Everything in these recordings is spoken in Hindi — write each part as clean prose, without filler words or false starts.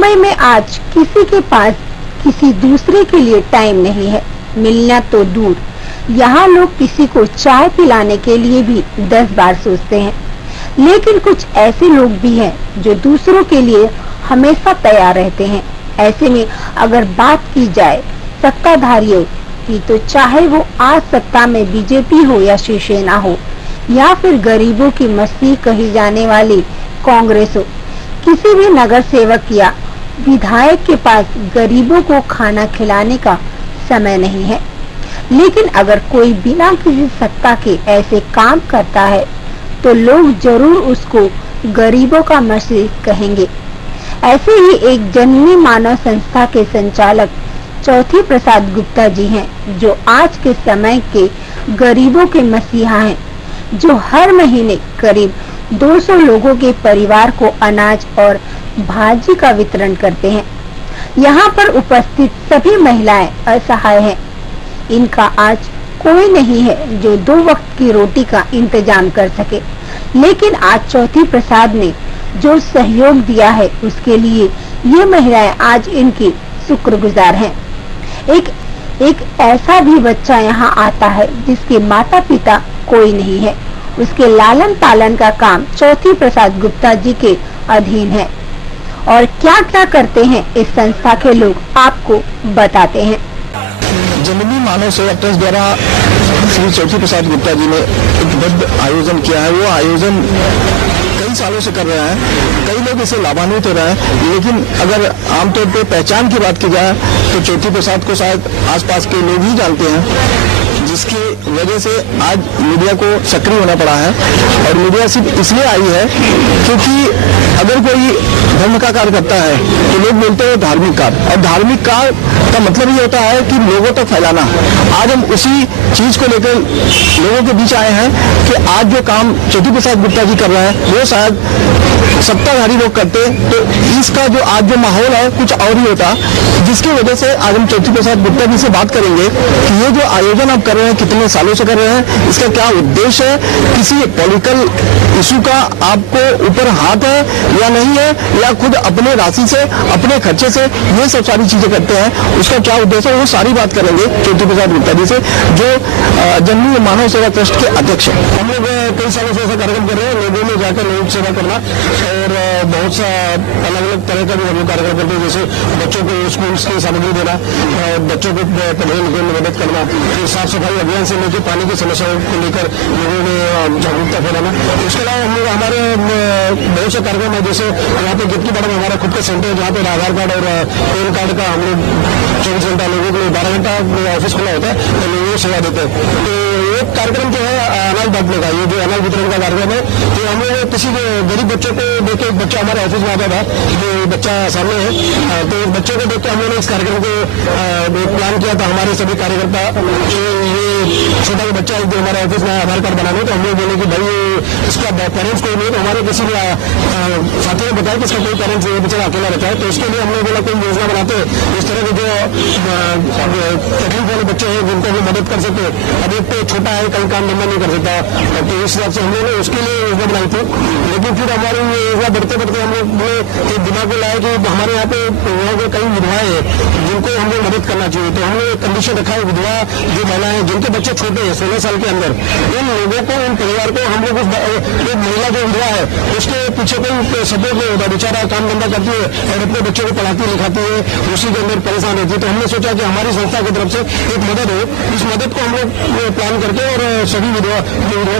मुंबई में आज किसी के पास किसी दूसरे के लिए टाइम नहीं है, मिलना तो दूर। यहाँ लोग किसी को चाय पिलाने के लिए भी 10 बार सोचते हैं। लेकिन कुछ ऐसे लोग भी हैं जो दूसरों के लिए हमेशा तैयार रहते हैं। ऐसे में अगर बात की जाए सत्ताधारियों की, तो चाहे वो आज सत्ता में बीजेपी हो या शिवसेना हो, या फिर गरीबों की मसीह कही जाने वाली कांग्रेस हो, किसी भी नगर सेवक या विधायक के पास गरीबों को खाना खिलाने का समय नहीं है। लेकिन अगर कोई बिना किसी सत्ता के ऐसे काम करता है तो लोग जरूर उसको गरीबों का मसीह कहेंगे। ऐसे ही एक जननी मानव संस्था के संचालक चौथी प्रसाद गुप्ता जी हैं, जो आज के समय के गरीबों के मसीहा हैं, जो हर महीने करीब 200 लोगों के परिवार को अनाज और भाजी का वितरण करते हैं। यहाँ पर उपस्थित सभी महिलाएं असहाय हैं। इनका आज कोई नहीं है जो 2 वक्त की रोटी का इंतजाम कर सके, लेकिन आज चौथी प्रसाद ने जो सहयोग दिया है उसके लिए ये महिलाएं आज इनकी शुक्रगुजार हैं। एक ऐसा भी बच्चा यहाँ आता है जिसके माता पिता कोई नहीं है, उसके लालन पालन का काम चौथी प्रसाद गुप्ता जी के अधीन है। और क्या क्या करते हैं इस संस्था के लोग, आपको बताते हैं। जननी मानव सेवा ट्रस्ट द्वारा श्री चौथी प्रसाद गुप्ता जी ने एक भव्य आयोजन किया है। वो आयोजन कई सालों से कर रहे हैं, कई लोग इससे लाभान्वित हो रहे हैं। लेकिन अगर आमतौर पे पहचान की बात की जाए तो चौथी प्रसाद को शायद आसपास के लोग ही जानते हैं, जिसकी वजह से आज मीडिया को सक्रिय होना पड़ा है। और मीडिया सिर्फ इसलिए आई है क्योंकि अगर कोई धर्म का कार्य करता है तो लोग बोलते हैं धार्मिक कार्य, और धार्मिक कार्य का मतलब ये होता है कि लोगों तक फैलाना। आज हम उसी चीज को लेकर लोगों के बीच आए हैं कि आज जो काम चौथी प्रसाद गुप्ता जी कर रहे हैं वो शायद सत्ताधारी लोग करते, तो इसका जो आज जो माहौल है कुछ और ही होता, जिसकी वजह से आज हम चौथी प्रसाद गुप्ता जी से बात करेंगे कि ये जो आयोजन आप कर रहे हैं कितने सालों से कर रहे हैं, इसका क्या उद्देश्य है, किसी पॉलिटिकल इशू का आपको ऊपर हाथ है या नहीं है, या खुद अपने राशि से अपने खर्चे से ये सब सारी चीजें करते हैं, उसका क्या उद्देश्य है, वो सारी बात करेंगे चौथी प्रसाद गुप्ता जी से, जो जननी मानव सेवा ट्रस्ट के अध्यक्ष है। हम लोग कई सालों से ऐसा कार्यक्रम कर रहे हैं, लोगों में जाकर लोग सेवा करना, और बहुत सा अलग अलग तरह का भी हम लोग कार्यक्रम करते हैं, जैसे बच्चों को स्कूल की सामग्री देना, बच्चों को पढ़ने लिखने में मदद करना, साफ सफाई अभियान से लेकर पानी की समस्याओं को लेकर लोगों में जागरूकता फैलाना। इसके अलावा हम लोग हमारे बहुत से कार्यक्रम है, जैसे यहाँ पे गिफ्ट मैडम हमारा खुद का सेंटर है, जहाँ पे आधार कार्ड और पैन कार्ड का हम लोग 24 घंटा लोगों को 12 घंटा ऑफिस खुला होता है, तो लोगों को सेवा देते हैं। तो एक कार्यक्रम जो है अनाज बांटने का, ये जो अनाज वितरण का कार्यक्रम है, तो हम लोग किसी गरीब बच्चों को देख के, एक बच्चा हमारे ऑफिस में आता था, जो बच्चा सामने है, तो बच्चों को देख के हम लोगों ने इस कार्यक्रम को प्लान किया था। हमारे सभी कार्यकर्ता, छोटा सा बच्चा जो हमारे ऑफिस में आधार कार्ड बनाने, तो हम लोग बोले कि भाई इसका पेरेंट्स कोई नहीं, तो हमारे किसी भी साथी ने बताया कि इसका कोई पेरेंट्स बेचारा अकेला रहता है, तो इसके लिए हमने बोला कोई योजना बनाते इस तरह के जो तकलीफ वाले बच्चे हैं जिनको हम मदद कर सकते। अब एक तो छोटा है, कहीं काम धंधा नहीं कर सकता, तो इस हिसाब से हम लोग ने उसके लिए योजना बनाई थी। लेकिन फिर हमारी ये योजना बढ़ते बढ़ते हम लोग ने दिमाग में लाया कि हमारे यहाँ पे कई विधवाएं हैं जिनको हम लोग मदद करना चाहिए। तो हमने एक कंडीशन रखा है, विधवा जो महिलाएं हैं जिनके बच्चे छोटे हैं 16 साल के अंदर, उन लोगों को, उन परिवार को हम लोग एक महिला जो विधवा है उसके पीछे कोई सपोर्ट नहीं होता, बेचारा काम धंधा करती है और अपने बच्चों को पढ़ाती लिखाती है, उसी के अंदर परेशान रहती है। तो हमने सोचा कि हमारी संस्था की तरफ से एक मदद हो, इस मदद को हम लोग प्लान करके, और सभी विधवा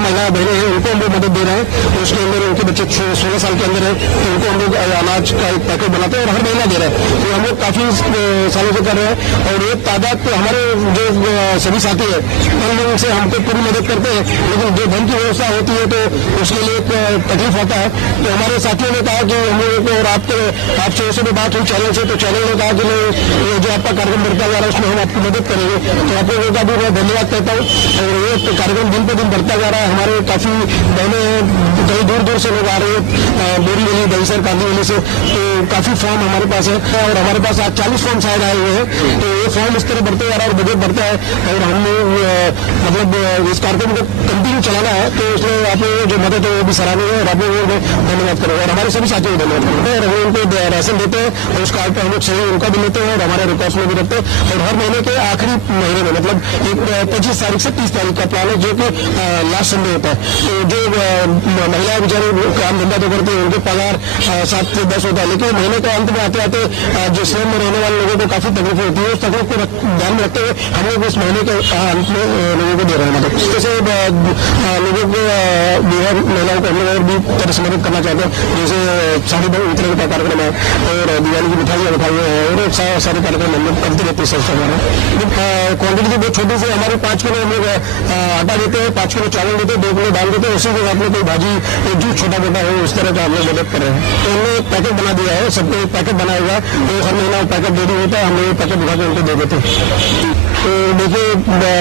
महिला बहनें हैं उनको हम लोग मदद दे रहे हैं। तो उसके अंदर उनके बच्चे 16 साल के अंदर है, तो उनको हम लोग अनाज का एक पैकेट बनाते हैं और हर महीना दे रहे हैं। तो हम लोग काफी सालों से कर रहे हैं, और एक तादाद हमारे जो सभी साथी है उन लोगों से हमको पूरी मदद करते हैं, लेकिन जो धन की व्यवस्था होती है तो उसके लिए एक तकलीफ होता है। तो हमारे साथियों ने कहा कि हम लोगों को, और आपसे उससे भी बात हुई चैनल से, तो चैनल ने कहा कि जो आपका कार्यक्रम बढ़ता जा रहा है उसमें हम आपकी मदद करेंगे। तो आप लोगों का भी मैं धन्यवाद कहता हूँ। और ये कार्यक्रम दिन पे दिन बढ़ता जा रहा है, हमारे काफी बहनें हैं कहीं दूर दूर से लोग आ रहे हैं, बोरीवली, दहीसर, कांदीवली से, तो काफी फॉर्म हमारे पास है और हमारे पास आज 40 फॉर्म शायद आए हुए हैं। तो ये फॉर्म इस तरह बढ़ते जा रहा है और बजट बढ़ता है और हमने मतलब इस कार्यक्रम को कंटिन्यू चलाना है। तो इसलिए आपने जो मदद है वो भी सराहनीय है और आपने वो धन्यवाद करो और हमारे सभी साथियों को धन्यवाद करो। और हम उनको राशन देते हैं और उस कार्ड पर हम लोग सही उनका भी लेते हैं और हमारे रिकॉर्ड्स में भी रखते हैं और हर महीने के आखिरी महीने में मतलब 25 तारीख से 30 तारीख का प्लान है जो कि लास्ट संडे होता है। तो जो महिलाएं बेचारे काम धंधा तो करते हैं, उनके पगार 7 से 10 होता है, लेकिन महीने के अंत में आते आते जो स्लम में रहने वाले लोगों को काफी तकलीफ होती है। उस तकलीफ को ध्यान में रखते हुए हम लोग इस महीने के अंत में लोगों को दे रहे हैं मदद। जैसे लोगों को बिहार महिलाओं को हम लोग और भी तरह से मदद करना चाहते हैं, जैसे साड़ी वितरण का कार्यक्रम है और दिवाली की मिठाइयाँ हैं और सारे कार्यक्रम हम लोग करते रहते हैं संस्था द्वारा। क्वान्टिटी बहुत छोटी से हमारे 5 किलो हम लोग आटा देते हैं, 5 किलो चावल देते हैं, 2 किलो दाल देते हैं, उसी के साथ में कोई भाजी जो छोटा मोटा हो उस तरह का हम लोग मदद कर रहे हैं। तो हमने पैकेट बना दिया है, सबको एक पैकेट बनाया हुआ है, तो हर महीना पैकेट रेडी होता है, हम लोग पैकेट उठा के उनको दे देते हैं। तो देखिए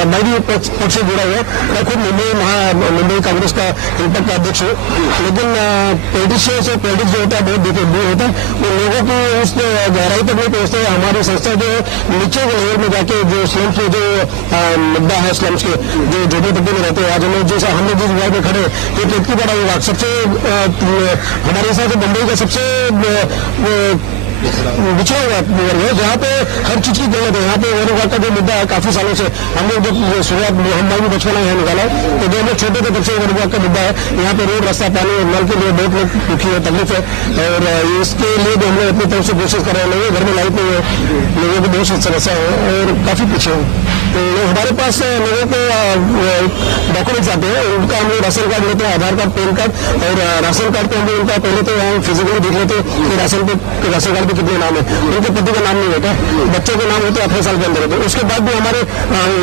मैं भी पक्ष से जुड़ा हुआ, मैं खुद मुंबई कांग्रेस का इंटक का अध्यक्ष हूँ, लेकिन पॉलिटिशियंस और पॉलिटिक्स जो होता है बहुत दूर होता है, वो लोगों की उस गहराई तक नहीं पहुँचते। हमारी संस्था जो नीचे के लेवल में जाके जो स्लम्स के जो मुद्दा है, स्लम्स के जो झोपड़े तबके में रहते हैं, आज हमें जैसा हमने जिस विभाग में खड़े ये कितनी बड़ा विभाग सबसे हमारे हिसाब से मुंबई का सबसे बिछड़ा हुआ वर्ग है जहाँ पे हर चीज की जरूरत है। यहाँ पे वन विभाग का जो मुद्दा है काफी सालों से हम लोग जब शुरुआत हम भी बचपन यहाँ निकाला तो जो हम लोग छोटे थे तब से वन विभाग का मुद्दा है। यहाँ पे रोड, रास्ता, पानी और नल के लिए बहुत लोग दुखी है, तकलीफ है और इसके लिए भी हम लोग अपनी तरफ से कोशिश कर रहे हैं। घर में लाइट नहीं है, लोगों की बहुत समस्या है और काफी पीछे है। तो हमारे पास लोगों को डॉक्यूमेंट्स आते हैं, उनका हम लोग राशन कार्ड लेते हैं, आधार कार्ड, पैन कार्ड और राशन कार्ड पे हम लोग उनका पहले तो यहाँ फिजिकली देख लेते हैं कि राशन कार्ड पे कितने नाम है। उनके पति का नाम नहीं होता, बच्चों के नाम होते 18 साल के अंदर होते। उसके बाद भी हमारे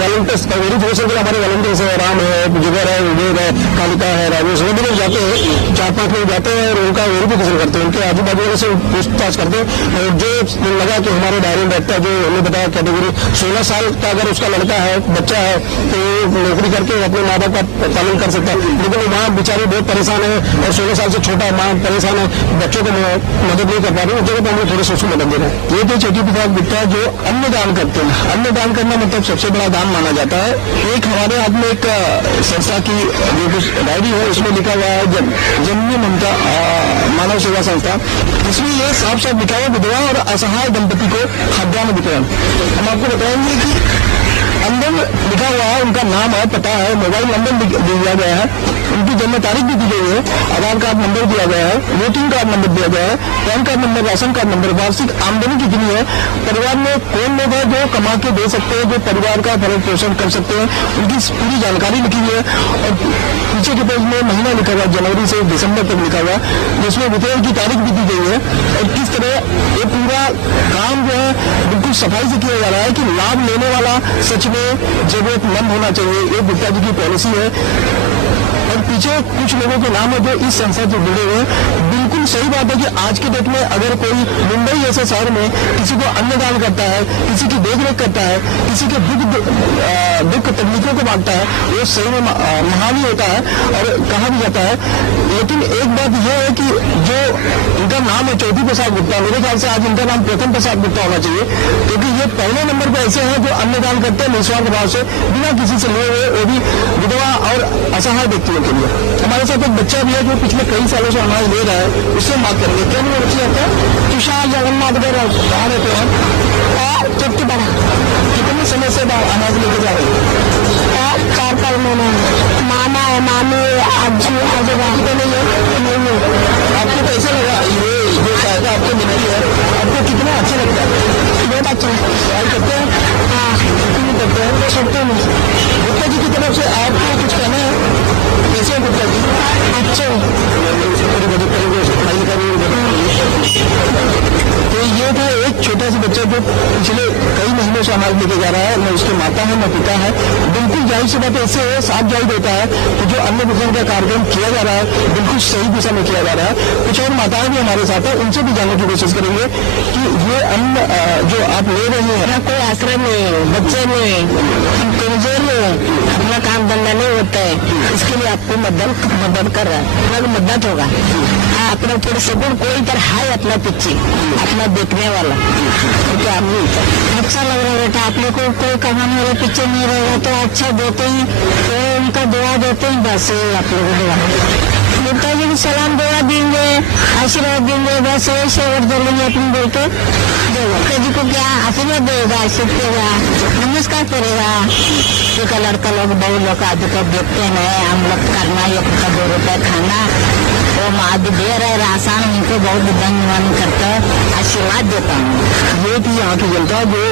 वॉलंटियर्स वेरिफिकेशन के हमारे वॉलंटियर्स है, राम है, जुगर है, विवेक है, कालिका है, राजेश, वो भी लोग जाते हैं, 4-5 लोग जाते हैं और उनका वेरिफिकेशन करते हैं, उनके आजू बाजू वाले से पूछताछ करते हैं और जो लगा कि हमारे दायरे में बैठता है, जो हमने बताया कैटेगरी 16 साल का अगर उसका लड़का है, बच्चा है, तो नौकरी करके अपने माँ बाप का पालन कर सकता है। लेकिन माँ बेचारी बहुत परेशान है और 16 साल से छोटा माँ परेशान है, बच्चों को मदद नहीं कर पा रही, उस जगह पर हम लोग थोड़े सोचो मदद दे रहे हैं। ये तो ज्योति प्रसाद गुप्ता जो अन्न दान करते हैं, अन्न दान करना मतलब सबसे बड़ा दान माना जाता है। एक हमारे हाथ में एक संस्था की जो कुछ डायरी है उसमें लिखा हुआ है जननी ममता मानव सेवा संस्था, इसमें ये साफ साफ लिखा हुआ विधवा और असहाय दंपति को खाद्यान्न वितरण। हम आपको बताएंगे कि अंदर लिखा हुआ है, उनका नाम है, पता है, मोबाइल नंबर दिया गया है, उनकी जन्म तारीख भी दी गई है, आधार कार्ड नंबर दिया गया है, वोटिंग कार्ड नंबर दिया गया है, pan card number, ration card number, वार्षिक आमदनी कितनी है, परिवार में कौन लोग हैं जो कमा के दे सकते हैं, जो परिवार का भरण पोषण कर सकते हैं, उनकी पूरी जानकारी लिखी हुई है। और पीछे के पेज में महीना लिखा हुआ, जनवरी से दिसंबर तक लिखा हुआ, जिसमें वितरण की तारीख भी दी गई है और किस तरह ये पूरा काम जो है बिल्कुल सफाई से किया जा रहा है कि लाभ लेने वाला सच में जरूरतमंद होना चाहिए। ये गुप्ता जी की पॉलिसी है और पीछे कुछ लोगों के नाम है जो इस संस्था से जुड़े हुए हैं। बिल्कुल सही बात है कि आज के डेट में अगर कोई मुंबई जैसे शहर में किसी को अन्नदान करता है, किसी की देखरेख करता है, किसी के दुख तकलीफों को बांटता है, वो सही में महान ही होता है और कहा भी जाता है। लेकिन एक बात यह है कि जो इनका नाम है ज्योति प्रसाद गुप्ता, मेरे ख्याल से आज इनका नाम प्रथम प्रसाद गुप्ता होना चाहिए, क्योंकि ये पहले नंबर पर ऐसे हैं जो अन्नदान करते हैं निस्वार्थ भाव से, बिना किसी से लिए हुए, वो भी विधवा और असहाय व्यक्तियों के लिए। हमारे साथ एक बच्चा भी है जो पिछले कई सालों से अनाज ले रहा है, उससे बात करेंगे। क्या मेरा बच्ची आता है? तुषार जगन्नाथ कहाँ रहते हैं और चुटकी बना कितने समय से अनाज लेके जा रहे हैं? 4-5 महीने। मामा है, मामी, आजी, आजोबा नहीं है। आपको कैसे लगा ये जो सहायता आपको मिलती है, आपको कितना अच्छा लगता है? बहुत अच्छा सवाल करते हैं। हाँ करते हैं, सुनते हैं। गुप्ता जी की तरफ से आपको कुछ कहना है? कैसे गुप्ता जी? अच्छे मदद करेंगे, पढ़ाई करेंगे। तो ये था एक छोटा सा बच्चा जो पिछले कई महीनों से अनाज लेके जा रहा है, न उसकी माता है न पिता है। बिल्कुल जाहिर सी बात ऐसे साफ जाहिर होता है कि जो अन्न वितरण का कार्यक्रम किया जा रहा है बिल्कुल सही दिशा में किया जा रहा है। कुछ और माताएं भी हमारे साथ है, उनसे भी जानने की कोशिश करेंगे कि ये अन्न जो आप ले रहे हैं, कोई आश्रम में, बच्चे में, कमजोर में, अपना काम करना करना नहीं होता है, इसके लिए आपको मदद कर रहा है, अपना मदद होगा। हाँ, अपना पूरे सपोर्ट कोई पर है अपना पीछे, अपना देखने वाला, तो आप अच्छा लग रहा है बेटा। आप लोग को कोई कमाने वाला पीछे नहीं रहेगा तो अच्छा देते हैं, तो उनका दुआ देते हैं, बस आप लोग दुआ गुप्ता जी को सलाम दुआ देंगे, आशीर्वाद देंगे, बस वैसे और चलेंगे अपने बोल के। गुप्ता जी को क्या आशीर्वाद देगा, सीखेगा, नमस्कार करेगा। एक लड़का लोग बहुत लोग आजकल देखते हैं, हम लोग करना ये 2 रुपये खाना, वो माँ दे रहे राशन, उनको बहुत धन्यवाद करता है, आशीर्वाद देता हूँ। ये थी यहाँ की जनता जो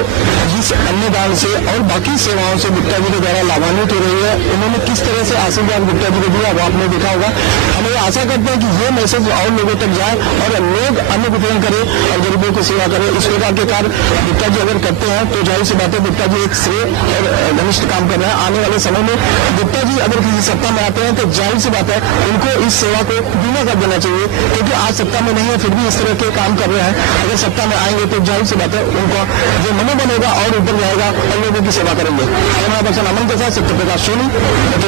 जिस अन्नदान से और बाकी सेवाओं से गुप्ता जी के द्वारा लाभान्वित हो रही है। उन्होंने किस तरह से आशीर्वाद गुप्ता जी को दिया वो आपने देखा होगा। हम ये आशा करते हैं कि ये मैसेज और लोगों तक जाए और लोग अन्न वितरण करें और गरीबों की सेवा करें। इस प्रकार के कार्य गुप्ता जी अगर करते हैं तो जाहिर सी बात है गुप्ता जी एक श्रेय और घनिष्ठ काम कर रहे हैं। आने वाले समय में गुप्ता जी अगर किसी सत्ता में आते हैं तो जाहिर सी बात है उनको इस सेवा को धीमा कर देना चाहिए, क्योंकि आज सत्ता में नहीं है फिर भी इस तरह के काम कर रहे हैं। अगर सत्ता में आएंगे तो जाहिर सी बात है उनको जो मनोबल होगा और ऊपर जाएगा और लोगों की सेवा करेंगे। कैमरा पर्सन अमन के साथ सत्यप्रकाश सोनी,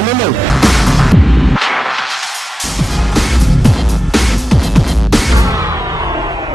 मुंबई।